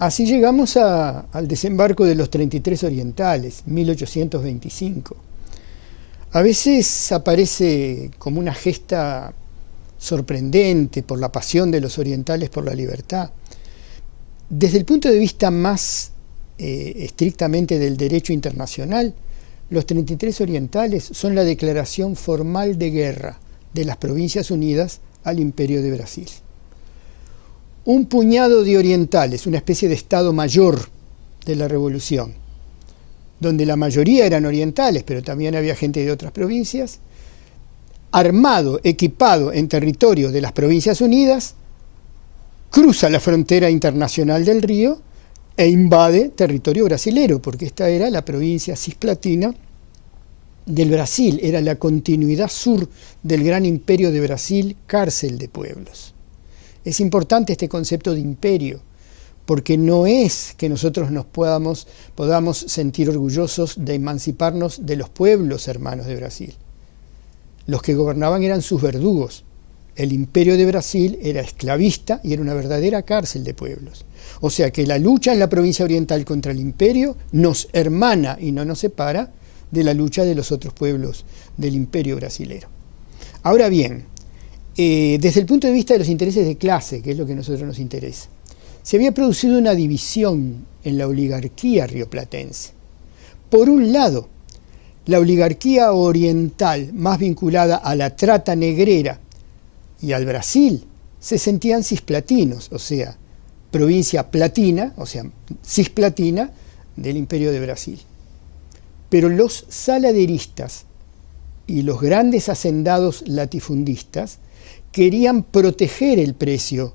Así llegamos al desembarco de los 33 orientales, 1825. A veces aparece como una gesta sorprendente por la pasión de los orientales por la libertad. Desde el punto de vista más estrictamente del derecho internacional, los 33 orientales son la declaración formal de guerra de las Provincias Unidas al Imperio de Brasil. Un puñado de orientales, una especie de Estado Mayor de la Revolución, donde la mayoría eran orientales, pero también había gente de otras provincias, armado, equipado en territorio de las Provincias Unidas, cruza la frontera internacional del río e invade territorio brasilero, porque esta era la provincia cisplatina del Brasil, era la continuidad sur del gran imperio de Brasil, cárcel de pueblos. Es importante este concepto de imperio, porque no es que nosotros podamos sentir orgullosos de emanciparnos de los pueblos hermanos de Brasil. Los que gobernaban eran sus verdugos. El imperio de Brasil era esclavista y era una verdadera cárcel de pueblos. O sea que la lucha en la provincia oriental contra el imperio nos hermana y no nos separa de la lucha de los otros pueblos del imperio brasilero. Ahora bien, desde el punto de vista de los intereses de clase, que es lo que a nosotros nos interesa, se había producido una división en la oligarquía rioplatense. Por un lado, la oligarquía oriental, más vinculada a la trata negrera y al Brasil, se sentían cisplatinos, o sea, provincia platina, o sea, cisplatina del Imperio de Brasil. Pero los saladeristas y los grandes hacendados latifundistas querían proteger el precio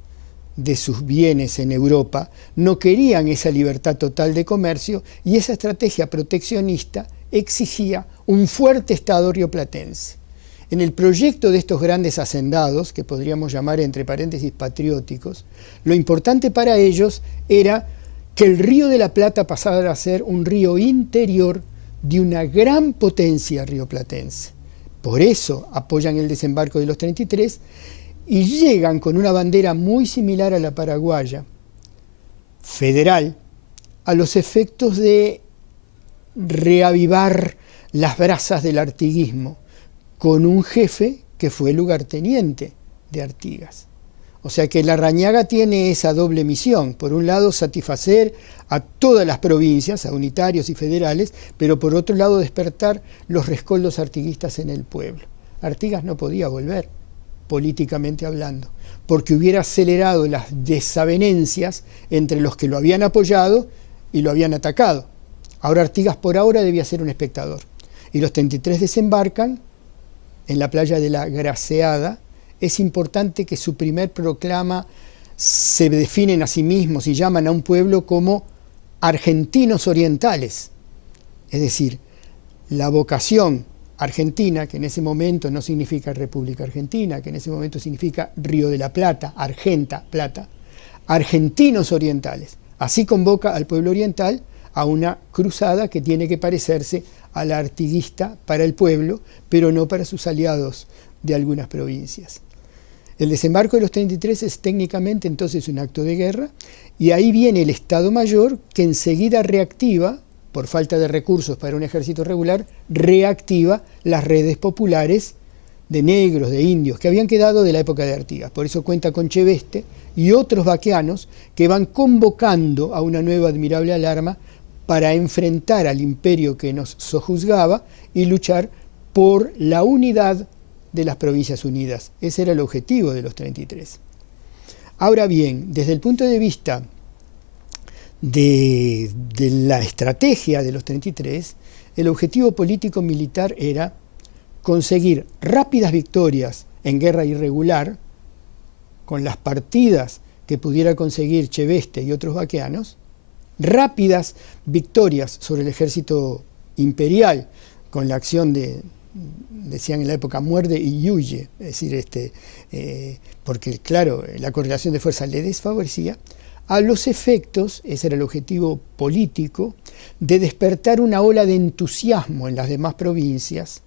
de sus bienes en Europa, no querían esa libertad total de comercio y esa estrategia proteccionista exigía un fuerte Estado rioplatense. En el proyecto de estos grandes hacendados, que podríamos llamar entre paréntesis patrióticos, lo importante para ellos era que el Río de la Plata pasara a ser un río interior de una gran potencia rioplatense. Por eso apoyan el desembarco de los 33 y llegan con una bandera muy similar a la paraguaya, federal, a los efectos de reavivar las brasas del artiguismo, con un jefe que fue lugarteniente de Artigas. O sea que Larrañaga tiene esa doble misión. Por un lado, satisfacer a todas las provincias, a unitarios y federales, pero por otro lado, despertar los rescoldos artiguistas en el pueblo. Artigas no podía volver, políticamente hablando, porque hubiera acelerado las desavenencias entre los que lo habían apoyado y lo habían atacado. Ahora Artigas por ahora debía ser un espectador. Y los 33 desembarcan en la playa de la Graceada. Es importante que su primer proclama se definen a sí mismos y llaman a un pueblo como argentinos orientales. Es decir, la vocación argentina, que en ese momento no significa República Argentina, que en ese momento significa Río de la Plata, Argenta, Plata, argentinos orientales. Así convoca al pueblo oriental a una cruzada que tiene que parecerse a la artiguista para el pueblo, pero no para sus aliados de algunas provincias. El desembarco de los 33 es técnicamente entonces un acto de guerra y ahí viene el Estado Mayor que enseguida reactiva, por falta de recursos para un ejército regular, reactiva las redes populares de negros, de indios, que habían quedado de la época de Artigas. Por eso cuenta con Cheveste y otros vaqueanos que van convocando a una nueva admirable alarma para enfrentar al imperio que nos sojuzgaba y luchar por la unidad de las Provincias Unidas. Ese era el objetivo de los 33. Ahora bien, desde el punto de vista de la estrategia de los 33, el objetivo político-militar era conseguir rápidas victorias en guerra irregular, con las partidas que pudiera conseguir Cheveste y otros vaqueanos, rápidas victorias sobre el ejército imperial, con la acción decían en la época, muerde y huye, es decir, porque claro, la correlación de fuerzas le desfavorecía, a los efectos, ese era el objetivo político, de despertar una ola de entusiasmo en las demás provincias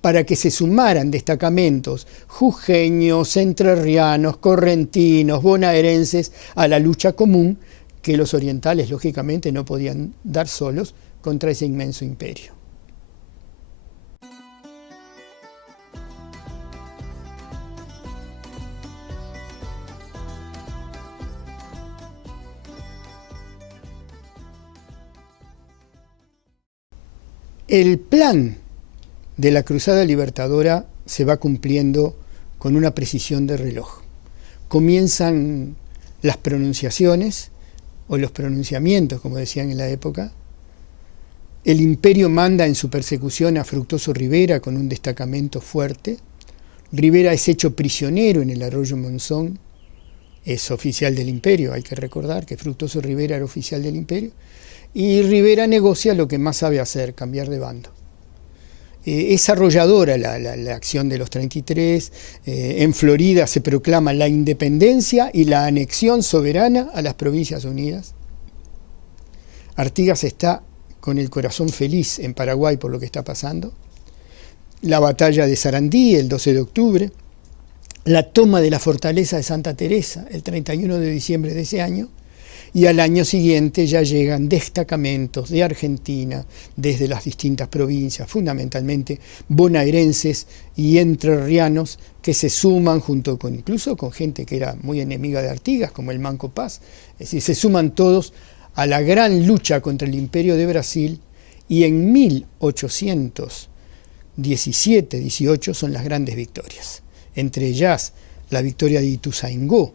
para que se sumaran destacamentos jujeños, entrerrianos, correntinos, bonaerenses a la lucha común que los orientales, lógicamente, no podían dar solos contra ese inmenso imperio. El plan de la Cruzada Libertadora se va cumpliendo con una precisión de reloj. Comienzan las pronunciaciones, o los pronunciamientos, como decían en la época. El imperio manda en su persecución a Fructuoso Rivera con un destacamento fuerte. Rivera es hecho prisionero en el arroyo Monzón, es oficial del imperio, hay que recordar que Fructuoso Rivera era oficial del imperio, y Rivera negocia lo que más sabe hacer, cambiar de bando. Es arrolladora la acción de los 33, en Florida se proclama la independencia y la anexión soberana a las Provincias Unidas. Artigas está con el corazón feliz en Paraguay por lo que está pasando. La batalla de Sarandí el 12 de octubre, la toma de la fortaleza de Santa Teresa el 31 de diciembre de ese año, y al año siguiente ya llegan destacamentos de Argentina desde las distintas provincias, fundamentalmente bonaerenses y entrerrianos, que se suman junto con incluso con gente que era muy enemiga de Artigas, como el Manco Paz. Es decir, se suman todos a la gran lucha contra el Imperio de Brasil, y en 1817-18 son las grandes victorias. Entre ellas la victoria de Ituzaingó,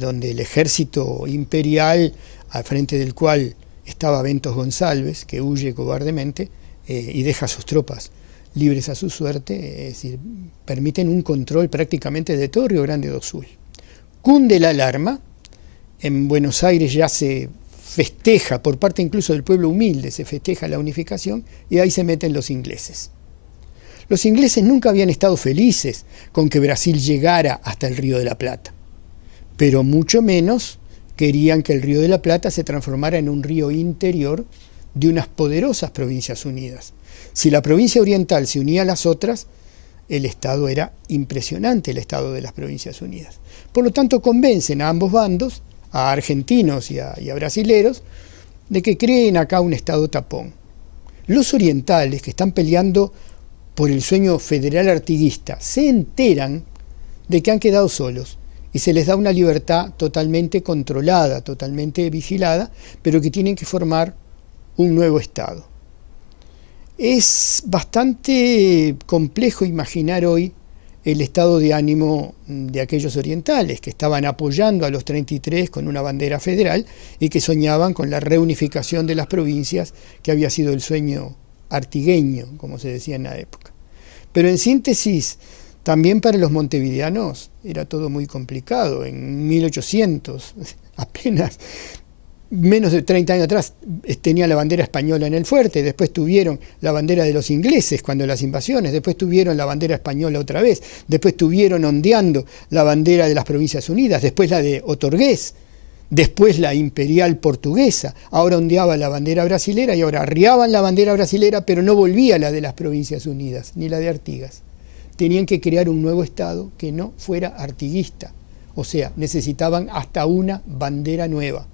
donde el ejército imperial, al frente del cual estaba Ventos González, que huye cobardemente y deja a sus tropas libres a su suerte, es decir, permiten un control prácticamente de todo Río Grande do Sul. Cunde la alarma, en Buenos Aires ya se festeja, por parte incluso del pueblo humilde, se festeja la unificación, y ahí se meten los ingleses. Los ingleses nunca habían estado felices con que Brasil llegara hasta el Río de la Plata, pero mucho menos querían que el Río de la Plata se transformara en un río interior de unas poderosas provincias unidas. Si la provincia oriental se unía a las otras, el estado era impresionante, el estado de las provincias unidas. Por lo tanto, convencen a ambos bandos, a argentinos y a brasileros, de que creen acá un estado tapón. Los orientales, que están peleando por el sueño federal artiguista, se enteran de que han quedado solos, y se les da una libertad totalmente controlada, totalmente vigilada, pero que tienen que formar un nuevo Estado. Es bastante complejo imaginar hoy el estado de ánimo de aquellos orientales que estaban apoyando a los 33 con una bandera federal y que soñaban con la reunificación de las provincias, que había sido el sueño artigueño, como se decía en la época. Pero en síntesis, también para los montevideanos era todo muy complicado. En 1800, apenas menos de 30 años atrás, tenía la bandera española en el fuerte, después tuvieron la bandera de los ingleses cuando las invasiones, después tuvieron la bandera española otra vez, después tuvieron ondeando la bandera de las Provincias Unidas, después la de Otorgués, después la imperial portuguesa, ahora ondeaba la bandera brasilera y ahora arriaban la bandera brasilera, pero no volvía la de las Provincias Unidas, ni la de Artigas. Tenían que crear un nuevo Estado que no fuera artiguista, o sea, necesitaban hasta una bandera nueva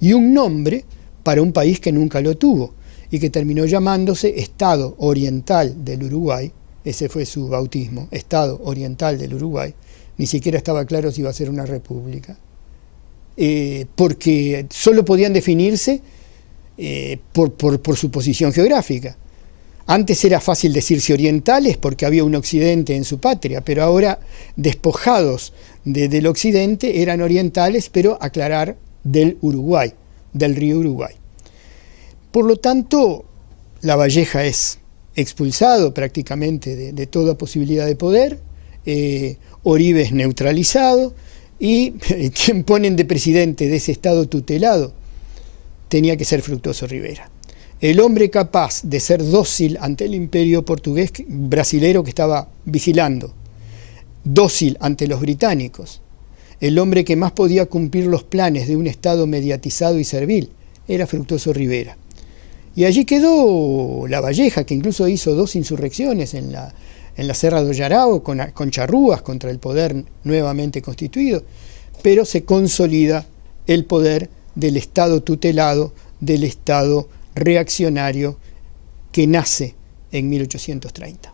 y un nombre para un país que nunca lo tuvo y que terminó llamándose Estado Oriental del Uruguay. Ese fue su bautismo, Estado Oriental del Uruguay. Ni siquiera estaba claro si iba a ser una república, porque solo podían definirse por su posición geográfica. Antes era fácil decirse orientales porque había un occidente en su patria, pero ahora, despojados del occidente, eran orientales, pero aclarar, del Uruguay, del río Uruguay. Por lo tanto, Lavalleja es expulsado prácticamente de toda posibilidad de poder, Oribe es neutralizado, y quien ponen de presidente de ese estado tutelado tenía que ser Fructuoso Rivera. El hombre capaz de ser dócil ante el imperio portugués brasilero que estaba vigilando, dócil ante los británicos, el hombre que más podía cumplir los planes de un Estado mediatizado y servil, era Fructuoso Rivera. Y allí quedó Lavalleja, que incluso hizo 2 insurrecciones en la Serra do Yarao, con charrúas contra el poder nuevamente constituido, pero se consolida el poder del Estado tutelado, del Estado reaccionario que nace en 1830.